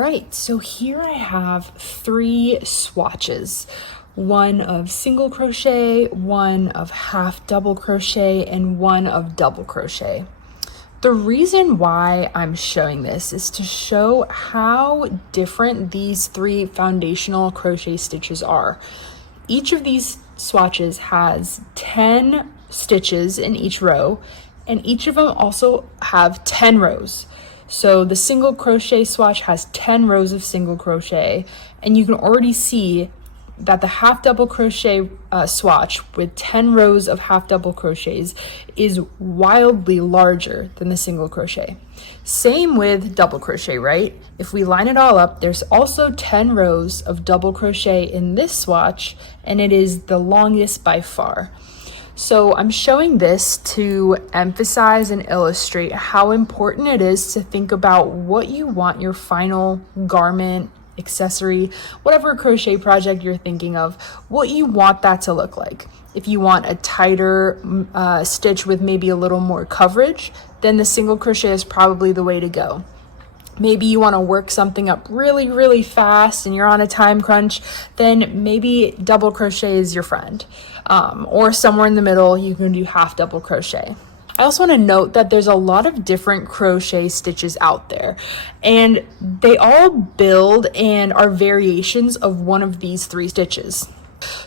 right, so here I have 3 swatches, one of single crochet, one of half double crochet, and one of double crochet. The reason why I'm showing this is to show how different these 3 foundational crochet stitches are. Each of these swatches has 10 stitches in each row, and each of them also have 10 rows. So the single crochet swatch has 10 rows of single crochet, and you can already see that the half double crochet swatch with 10 rows of half double crochets is wildly larger than the single crochet. Same with double crochet, right? If we line it all up, there's also 10 rows of double crochet in this swatch, and it is the longest by far. So I'm showing this to emphasize and illustrate how important it is to think about what you want your final garment, accessory, whatever crochet project you're thinking of, what you want that to look like. If you want a tighter stitch with maybe a little more coverage, then the single crochet is probably the way to go. Maybe you want to work something up really fast and you're on a time crunch, then maybe double crochet is your friend. Or somewhere in the middle, you can do half double crochet. I also want to note that there's a lot of different crochet stitches out there, and they all build and are variations of one of these 3 stitches.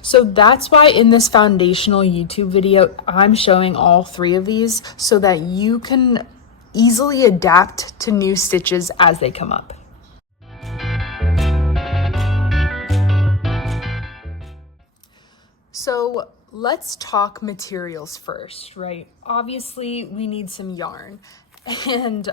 So that's why in this foundational YouTube video, I'm showing all 3 of these so that you can easily adapt to new stitches as they come up. So let's talk materials first, right? Obviously, we need some yarn. And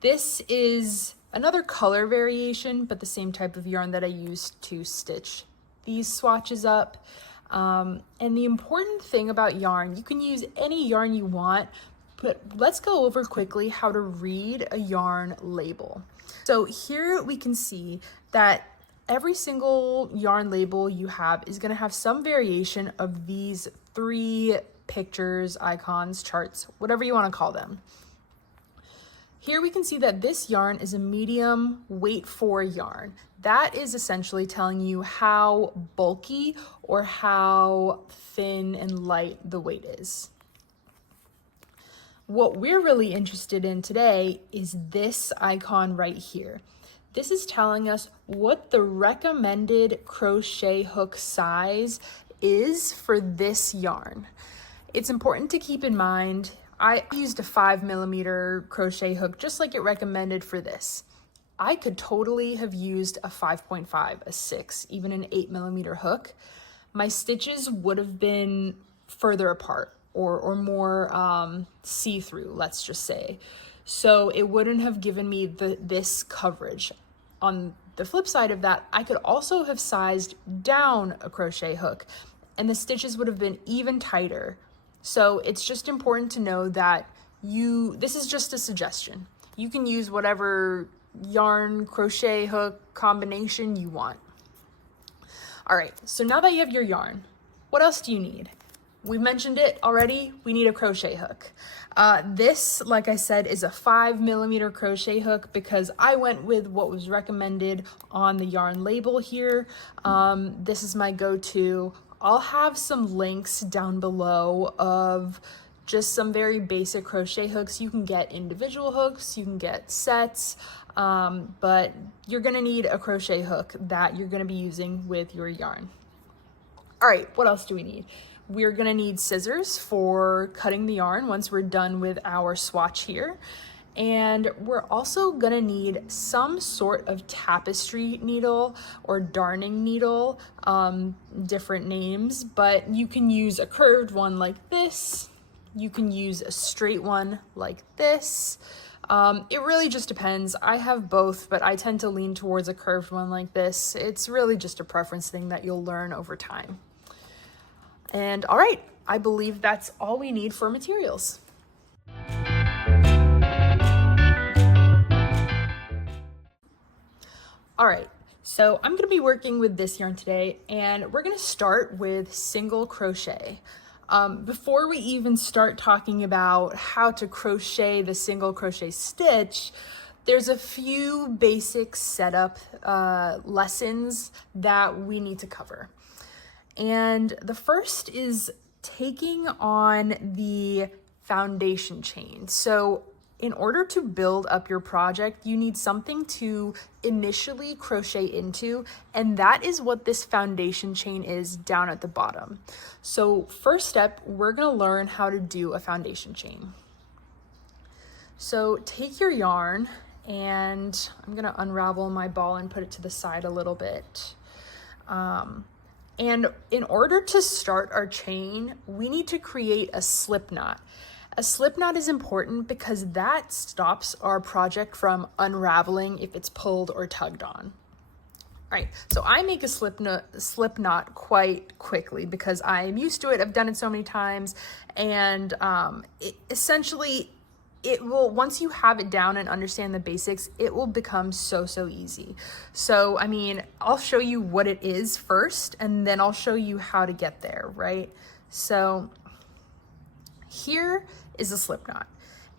this is another color variation, but the same type of yarn that I used to stitch these swatches up. And the important thing about yarn, you can use any yarn you want, but let's go over quickly how to read a yarn label. So here we can see that every single yarn label you have is going to have some variation of these 3 pictures, icons, charts, whatever you want to call them. Here we can see that this yarn is a medium weight 4 yarn. That is essentially telling you how bulky or how thin and light the weight is. What we're really interested in today is this icon right here. This is telling us what the recommended crochet hook size is for this yarn. It's important to keep in mind, I used a 5mm crochet hook just like it recommended for this. I could totally have used a 5.5, a 6, even an 8mm hook. My stitches would have been further apart or more see-through, let's just say. So it wouldn't have given me this coverage. On the flip side of that, I could also have sized down a crochet hook and the stitches would have been even tighter. So it's just important to know that this is just a suggestion. You can use whatever yarn crochet hook combination you want. All right, so now that you have your yarn, what else do you need? We mentioned it already, we need a crochet hook. This, like I said, is a 5mm crochet hook because I went with what was recommended on the yarn label here. This is my go-to. I'll have some links down below of just some very basic crochet hooks. You can get individual hooks, you can get sets, but you're gonna need a crochet hook that you're gonna be using with your yarn. All right, what else do we need? We're gonna need scissors for cutting the yarn once we're done with our swatch here. And we're also gonna need some sort of tapestry needle or darning needle, different names, but you can use a curved one like this. You can use a straight one like this. It really just depends. I have both, but I tend to lean towards a curved one like this. It's really just a preference thing that you'll learn over time. And all right, I believe that's all we need for materials. All right, so I'm gonna be working with this yarn today, and we're gonna start with single crochet. Before we even start talking about how to crochet the single crochet stitch, there's a few basic setup lessons that we need to cover. And the first is taking on the foundation chain. So in order to build up your project, you need something to initially crochet into, and that is what this foundation chain is down at the bottom. So first step, we're gonna learn how to do a foundation chain. So take your yarn, and I'm gonna unravel my ball and put it to the side a little bit. And in order to start our chain, we need to create a slip knot. A slip knot is important because that stops our project from unraveling if it's pulled or tugged on. All right, so I make a slip knot quite quickly because I'm used to it. I've done it so many times, and it will, once you have it down and understand the basics, it will become so easy. So, I mean, I'll show you what it is first, and then I'll show you how to get there, right? So here is a slip knot.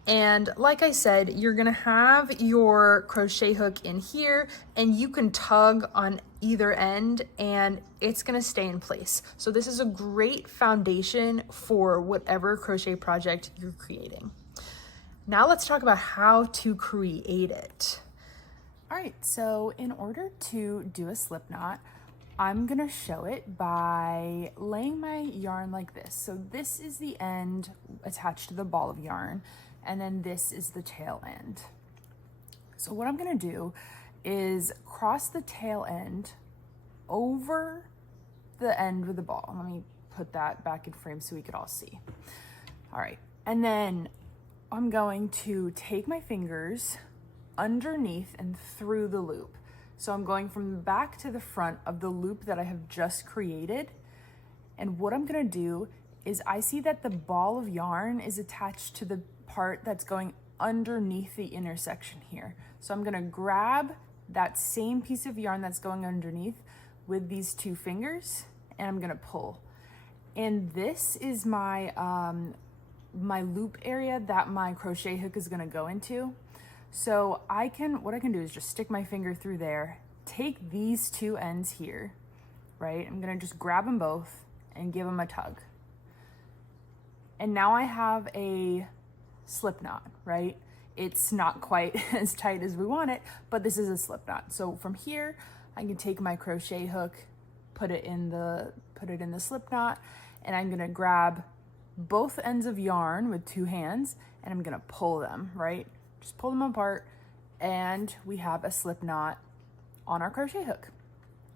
And like I said, you're gonna have your crochet hook in here, and you can tug on either end and it's gonna stay in place. So this is a great foundation for whatever crochet project you're creating. Now let's talk about how to create it. All right, so in order to do a slip knot, I'm gonna show it by laying my yarn like this. So this is the end attached to the ball of yarn, and then this is the tail end. So what I'm gonna do is cross the tail end over the end with the ball. Let me put that back in frame so we could all see. All right, and then I'm going to take my fingers underneath and through the loop. So I'm going from the back to the front of the loop that I have just created. And what I'm gonna do is I see that the ball of yarn is attached to the part that's going underneath the intersection here. So I'm gonna grab that same piece of yarn that's going underneath with these two fingers, and I'm gonna pull. And this is my my loop area that my crochet hook is gonna go into. So what I can do is just stick my finger through there, take these two ends here, right? I'm gonna just grab them both and give them a tug. And now I have a slip knot, right? It's not quite as tight as we want it, but this is a slip knot. So from here, I can take my crochet hook, put it in the slip knot, and I'm gonna grab both ends of yarn with two hands, and I'm gonna pull them, right? Just pull them apart, and we have a slip knot on our crochet hook.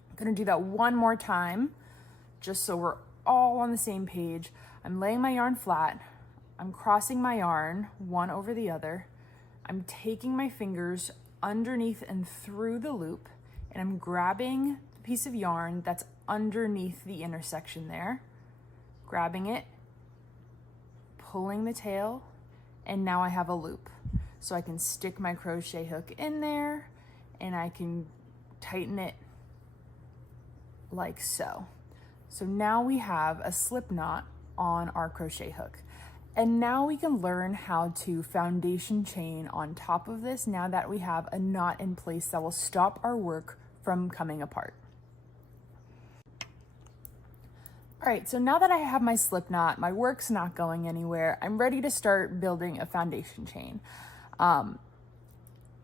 I'm gonna do that one more time, just so we're all on the same page. I'm laying my yarn flat, I'm crossing my yarn one over the other, I'm taking my fingers underneath and through the loop, and I'm grabbing the piece of yarn that's underneath the intersection there, grabbing it, pulling the tail, and now I have a loop. So I can stick my crochet hook in there, and I can tighten it like so. So now we have a slip knot on our crochet hook. And now we can learn how to foundation chain on top of this now that we have a knot in place that will stop our work from coming apart. All right, so now that I have my slip knot, my work's not going anywhere, I'm ready to start building a foundation chain.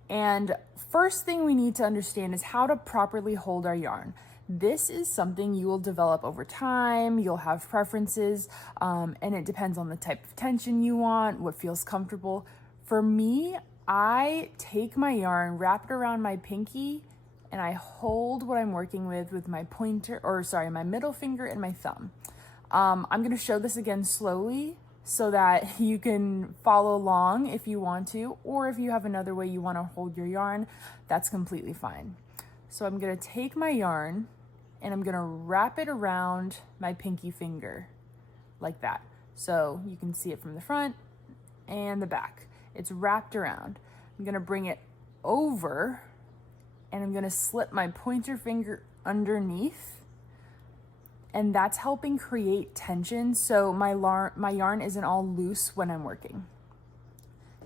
And first thing we need to understand is how to properly hold our yarn. This is something you will develop over time, you'll have preferences, and it depends on the type of tension you want, what feels comfortable. For me, I take my yarn, wrap it around my pinky, and I hold what I'm working with my my middle finger and my thumb. I'm gonna show this again slowly so that you can follow along if you want to, or if you have another way you wanna hold your yarn, that's completely fine. So I'm gonna take my yarn and I'm gonna wrap it around my pinky finger like that. So you can see it from the front and the back. It's wrapped around. I'm gonna bring it over and I'm gonna slip my pointer finger underneath, and that's helping create tension so my yarn isn't all loose when I'm working.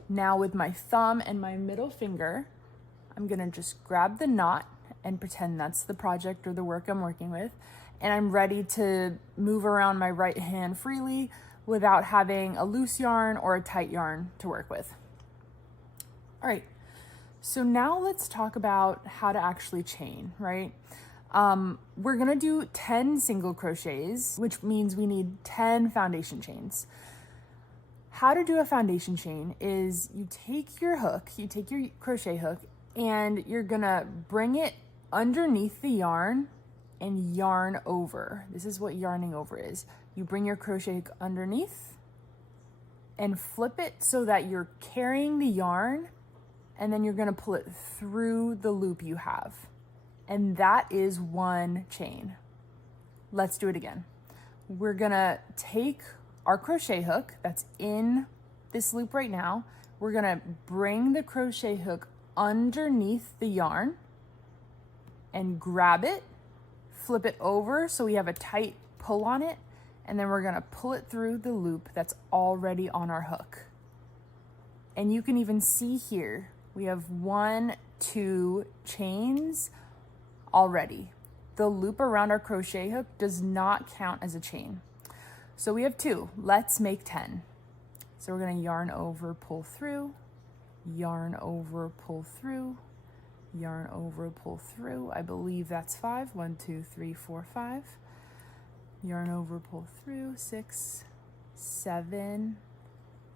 Now with my thumb and my middle finger, I'm gonna just grab the knot and pretend that's the project or the work I'm working with. And I'm ready to move around my right hand freely without having a loose yarn or a tight yarn to work with. All right, so now let's talk about how to actually chain, right? We're gonna do 10 single crochets, which means we need 10 foundation chains. How to do a foundation chain is you take your hook, you take your crochet hook, and you're gonna bring it underneath the yarn and yarn over. This is what yarning over is. You bring your crochet hook underneath and flip it so that you're carrying the yarn, and then you're gonna pull it through the loop you have. And that is one chain. Let's do it again. We're gonna take our crochet hook that's in this loop right now. We're gonna bring the crochet hook underneath the yarn and grab it, flip it over so we have a tight pull on it, and then we're gonna pull it through the loop that's already on our hook. And you can even see here, we have 1, 2 chains already. The loop around our crochet hook does not count as a chain. So we have 2, let's make 10. So we're gonna yarn over, pull through, yarn over, pull through, yarn over, pull through. I believe that's 5, 1, 2, 3, 4, 5. Yarn over, pull through, 6, 7,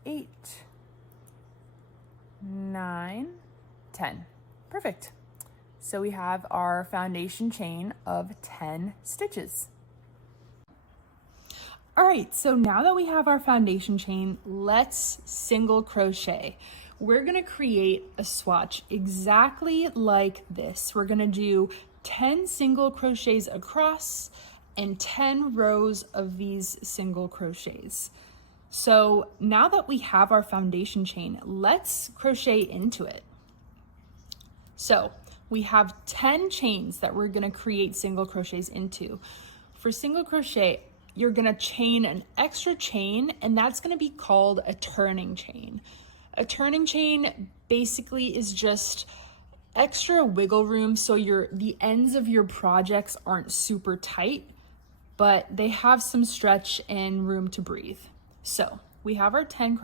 8, 9, 10. Perfect. So we have our foundation chain of 10 stitches. All right, so now that we have our foundation chain, let's single crochet. We're gonna create a swatch exactly like this. We're gonna do 10 single crochets across and 10 rows of these single crochets. So now that we have our foundation chain, let's crochet into it. So we have 10 chains that we're gonna create single crochets into. For single crochet, you're gonna chain an extra chain, and that's gonna be called a turning chain. A turning chain basically is just extra wiggle room so the ends of your projects aren't super tight, but they have some stretch and room to breathe. So we have our 10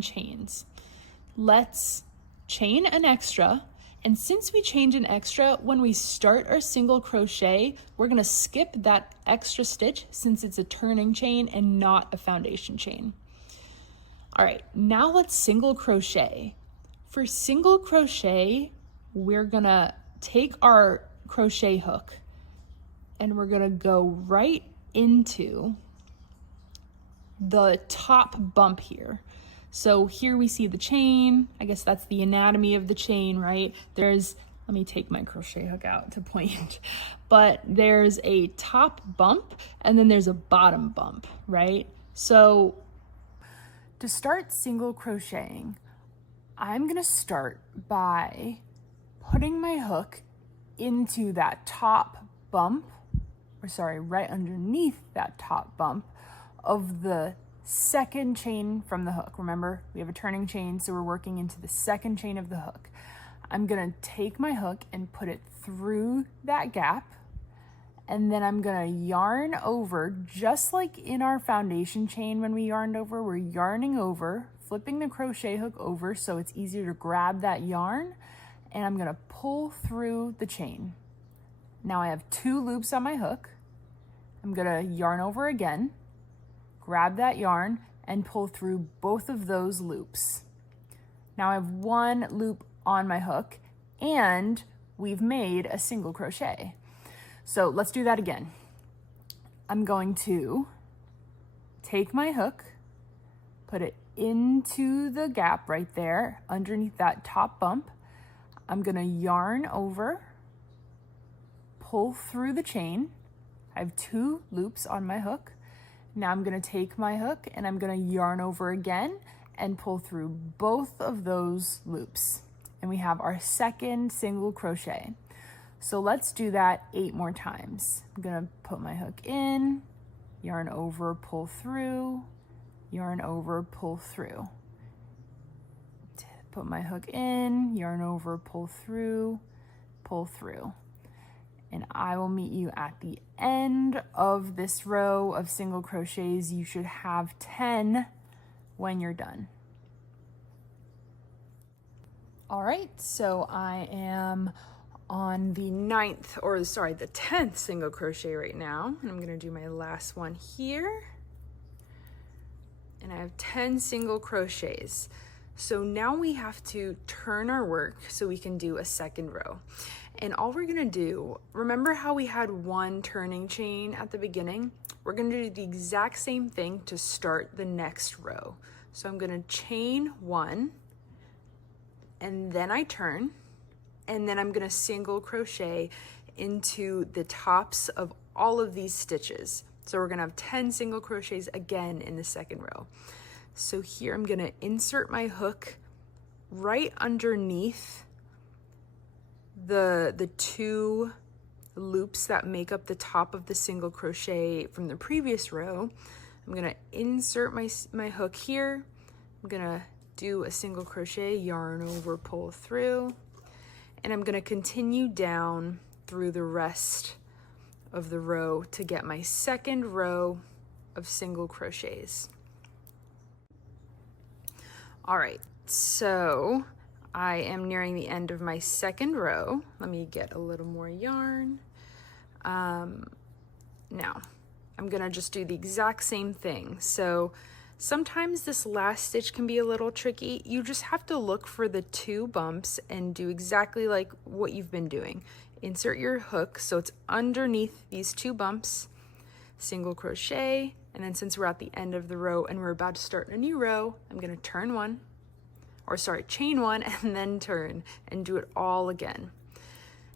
chains. Let's chain an extra. And since we change an extra, when we start our single crochet, we're gonna skip that extra stitch since it's a turning chain and not a foundation chain. All right, now let's single crochet. For single crochet, we're gonna take our crochet hook and we're gonna go right into the top bump here. So here we see the chain. I guess that's the anatomy of the chain, right? Let me take my crochet hook out to point, but there's a top bump and then there's a bottom bump, right? So to start single crocheting, I'm gonna start by putting my hook into that top bump, right underneath that top bump of the second chain from the hook. Remember, we have a turning chain, so we're working into the second chain of the hook. I'm gonna take my hook and put it through that gap, and then I'm gonna yarn over, just like in our foundation chain when we yarned over, we're yarning over, flipping the crochet hook over so it's easier to grab that yarn, and I'm gonna pull through the chain. Now I have 2 loops on my hook. I'm gonna yarn over again, grab that yarn, and pull through both of those loops. Now I have 1 loop on my hook, and we've made a single crochet. So let's do that again. I'm going to take my hook, put it into the gap right there underneath that top bump. I'm gonna yarn over, pull through the chain. I have 2 loops on my hook. Now I'm gonna take my hook and I'm gonna yarn over again and pull through both of those loops. And we have our second single crochet. So let's do that 8 more times. I'm gonna put my hook in, yarn over, pull through, yarn over, pull through. put my hook in, yarn over, pull through, and I will meet you at the end of this row of single crochets. You should have 10 when you're done. All right, so I am on the 10th single crochet right now, and I'm gonna do my last one here. And I have 10 single crochets. So now we have to turn our work so we can do a second row. And all we're gonna do, remember how we had one turning chain at the beginning? We're gonna do the exact same thing to start the next row. So I'm gonna chain one, and then I turn, and then I'm gonna single crochet into the tops of all of these stitches. So we're gonna have 10 single crochets again in the second row. So here I'm gonna insert my hook right underneath the two loops that make up the top of the single crochet from the previous row. I'm gonna insert my hook here. I'm gonna do a single crochet, yarn over, pull through, and I'm gonna continue down through the rest of the row to get my second row of single crochets. All right, so I am nearing the end of my second row. Let me get a little more yarn. Now, I'm gonna just do the exact same thing. So sometimes this last stitch can be a little tricky. You just have to look for the two bumps and do exactly like what you've been doing. Insert your hook so it's underneath these two bumps, single crochet, and then since we're at the end of the row and we're about to start a new row, I'm gonna chain one and then turn and do it all again.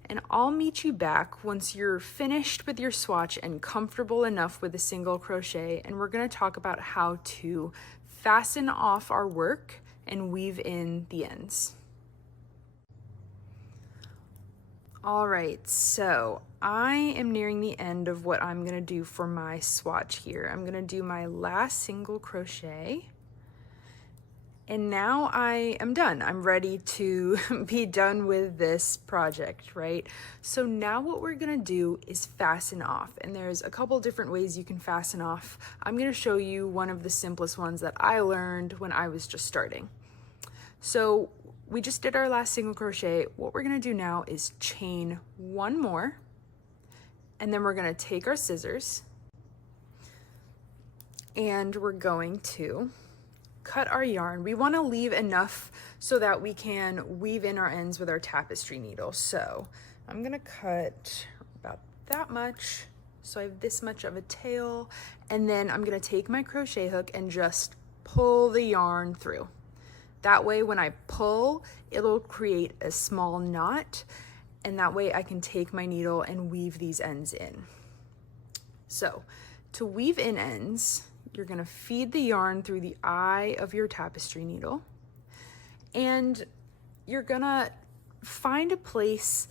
And I'll meet you back once you're finished with your swatch and comfortable enough with a single crochet, and we're gonna talk about how to fasten off our work and weave in the ends. All right, so I am nearing the end of what I'm gonna do for my swatch here. I'm gonna do my last single crochet, and now I am done. I'm ready to be done with this project, right? So now what we're gonna do is fasten off, and there's a couple different ways you can fasten off. I'm gonna show you one of the simplest ones that I learned when I was just starting. So we just did our last single crochet. What we're gonna do now is chain one more, and then we're gonna take our scissors and we're going to cut our yarn. We wanna leave enough so that we can weave in our ends with our tapestry needle. So I'm gonna cut about that much, so I have this much of a tail, and then I'm gonna take my crochet hook and just pull the yarn through. That way when I pull, it'll create a small knot, and that way I can take my needle and weave these ends in. So to weave in ends, you're gonna feed the yarn through the eye of your tapestry needle, and you're gonna find a place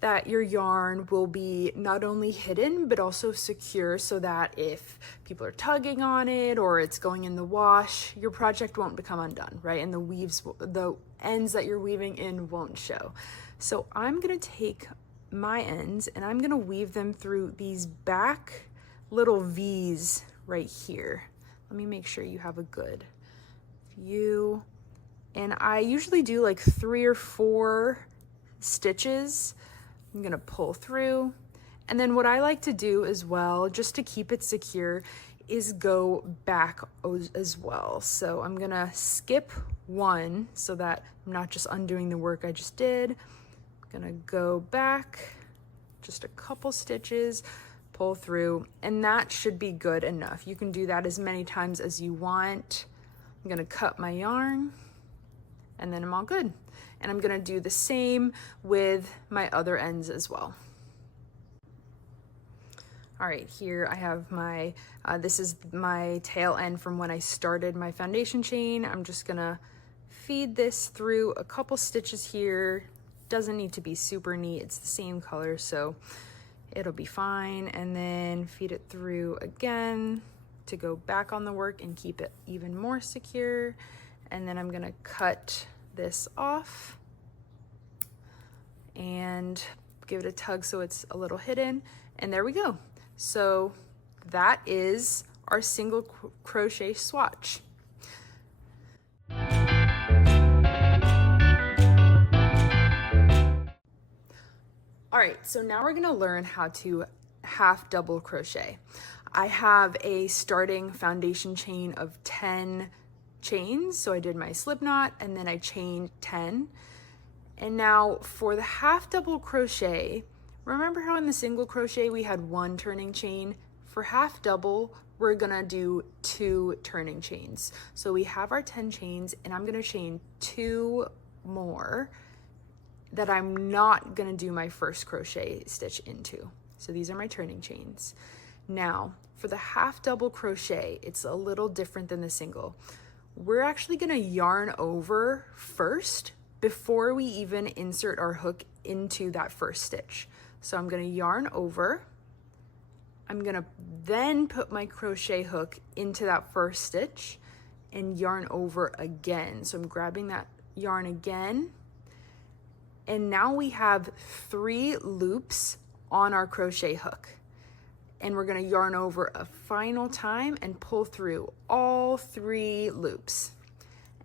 that your yarn will be not only hidden but also secure, so that if people are tugging on it or it's going in the wash, your project won't become undone, right? And the ends that you're weaving in won't show. So I'm gonna take my ends and I'm gonna weave them through these back little V's right here. Let me make sure you have a good view. And I usually do like 3 or 4 stitches. I'm gonna pull through. And then what I like to do as well, just to keep it secure, is go back as well. So I'm gonna skip one so that I'm not just undoing the work I just did. I'm gonna go back just a couple stitches, pull through, and that should be good enough. You can do that as many times as you want. I'm gonna cut my yarn, and then I'm all good. And I'm gonna do the same with my other ends as well. All right, here I have my, this is my tail end from when I started my foundation chain. I'm just gonna feed this through a couple stitches here. Doesn't need to be super neat, it's the same color, so it'll be fine. And then feed it through again to go back on the work and keep it even more secure. And then I'm gonna cut this off and give it a tug so it's a little hidden, and there we go. So that is our single crochet swatch. All right, so now we're gonna learn how to half double crochet. I have a starting foundation chain of 10 chains. So I did my slip knot and then I chained 10. And now for the half double crochet, remember how in the single crochet we had 1 turning chain? For half double, we're gonna do 2 turning chains. So we have our 10 chains and I'm gonna chain 2 more that I'm not gonna do my first crochet stitch into. So these are my turning chains. Now, for the half double crochet, it's a little different than the single. We're actually gonna yarn over first before we even insert our hook into that first stitch. So I'm gonna yarn over, I'm gonna then put my crochet hook into that first stitch and yarn over again. So I'm grabbing that yarn again, and now we have 3 loops on our crochet hook. And we're gonna yarn over a final time and pull through all 3 loops.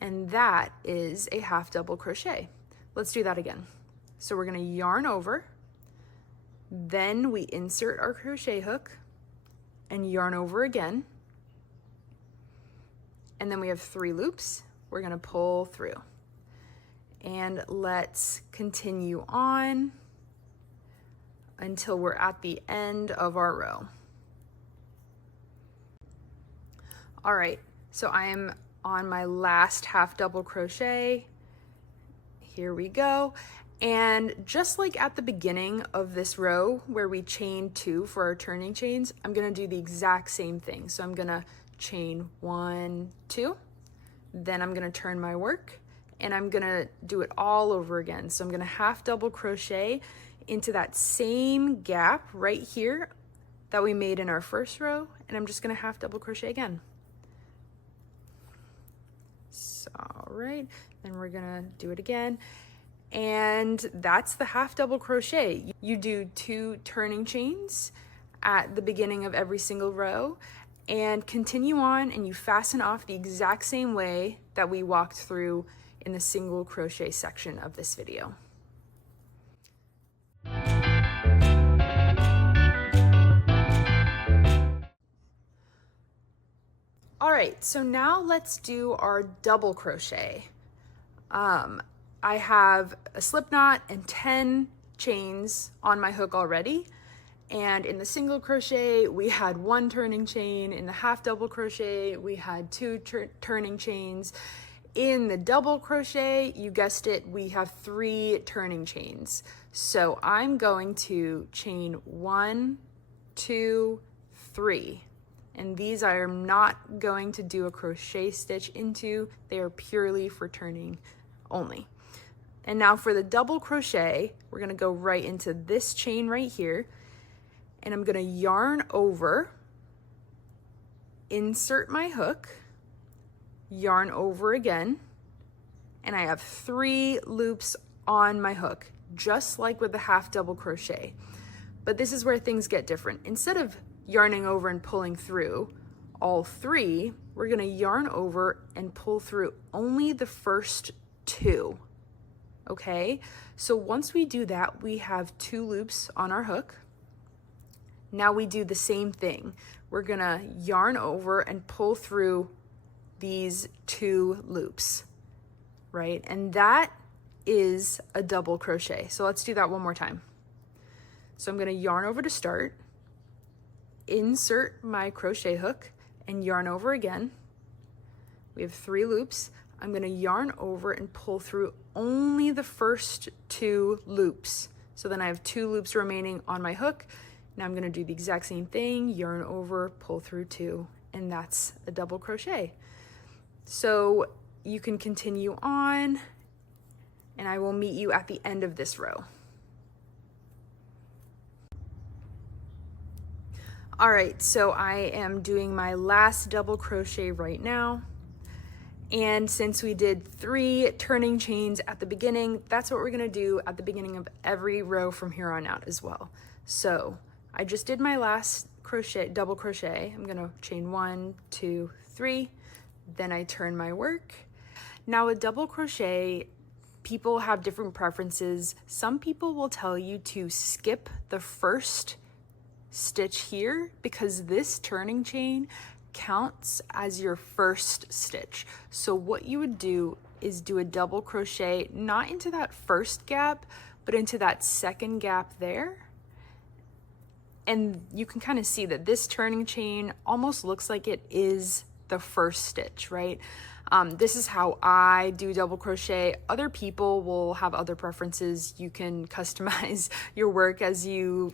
And that is a half double crochet. Let's do that again. So we're gonna yarn over, then we insert our crochet hook and yarn over again. And then we have 3 loops. We're gonna pull through. And let's continue on until we're at the end of our row. All right, so I am on my last half double crochet. Here we go. And just like at the beginning of this row where we chained 2 for our turning chains, I'm gonna do the exact same thing. So I'm gonna chain 1, 2, then I'm gonna turn my work and I'm gonna do it all over again. So I'm gonna half double crochet into that same gap right here that we made in our first row, and I'm just gonna half double crochet again. So, all right, then we're gonna do it again. And that's the half double crochet. You do 2 turning chains at the beginning of every single row and continue on, and you fasten off the exact same way that we walked through in the single crochet section of this video. All right, so now let's do our double crochet. I have a slip knot and 10 chains on my hook already. And in the single crochet, we had 1 turning chain. In the half double crochet, we had 2 turning chains. In the double crochet, you guessed it, we have 3 turning chains. So I'm going to chain 1, 2, 3. And these I am not going to do a crochet stitch into. They are purely for turning only. And now for the double crochet, we're gonna go right into this chain right here, and I'm gonna yarn over, insert my hook, yarn over again, and I have 3 loops on my hook, just like with the half double crochet. But this is where things get different. Instead of yarning over and pulling through all 3, we're gonna yarn over and pull through only the first 2, okay? So once we do that, we have 2 loops on our hook. Now we do the same thing. We're gonna yarn over and pull through these 2 loops, right? And that is a double crochet. So let's do that one more time. So I'm gonna yarn over to start, insert my crochet hook and yarn over again. We have 3 loops. I'm gonna yarn over and pull through only the first 2 loops. So then I have 2 loops remaining on my hook. Now I'm gonna do the exact same thing, yarn over, pull through 2, and that's a double crochet. So you can continue on, and I will meet you at the end of this row. All right, so I am doing my last double crochet right now, And since we did 3 turning chains at the beginning, that's what we're gonna do at the beginning of every row from here on out as well. So I just did my last crochet, double crochet. I'm gonna chain 1, 2, 3, then I turn my work. Now with double crochet, people have different preferences. Some people will tell you to skip the first stitch here because this turning chain counts as your first stitch. So what you would do is do a double crochet, not into that first gap, but into that second gap there. And you can kind of see that this turning chain almost looks like it is the first stitch, right? This is how I do double crochet. Other people will have other preferences. You can customize your work as you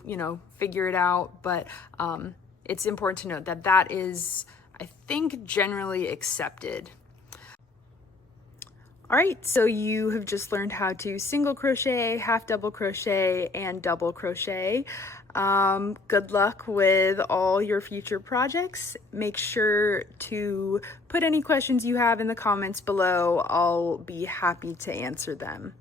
figure it out, but it's important to note that that is, I think, generally accepted. All right, so you have just learned how to single crochet, half double crochet, and double crochet. Good luck with all your future projects. Make sure to put any questions you have in the comments below. I'll be happy to answer them.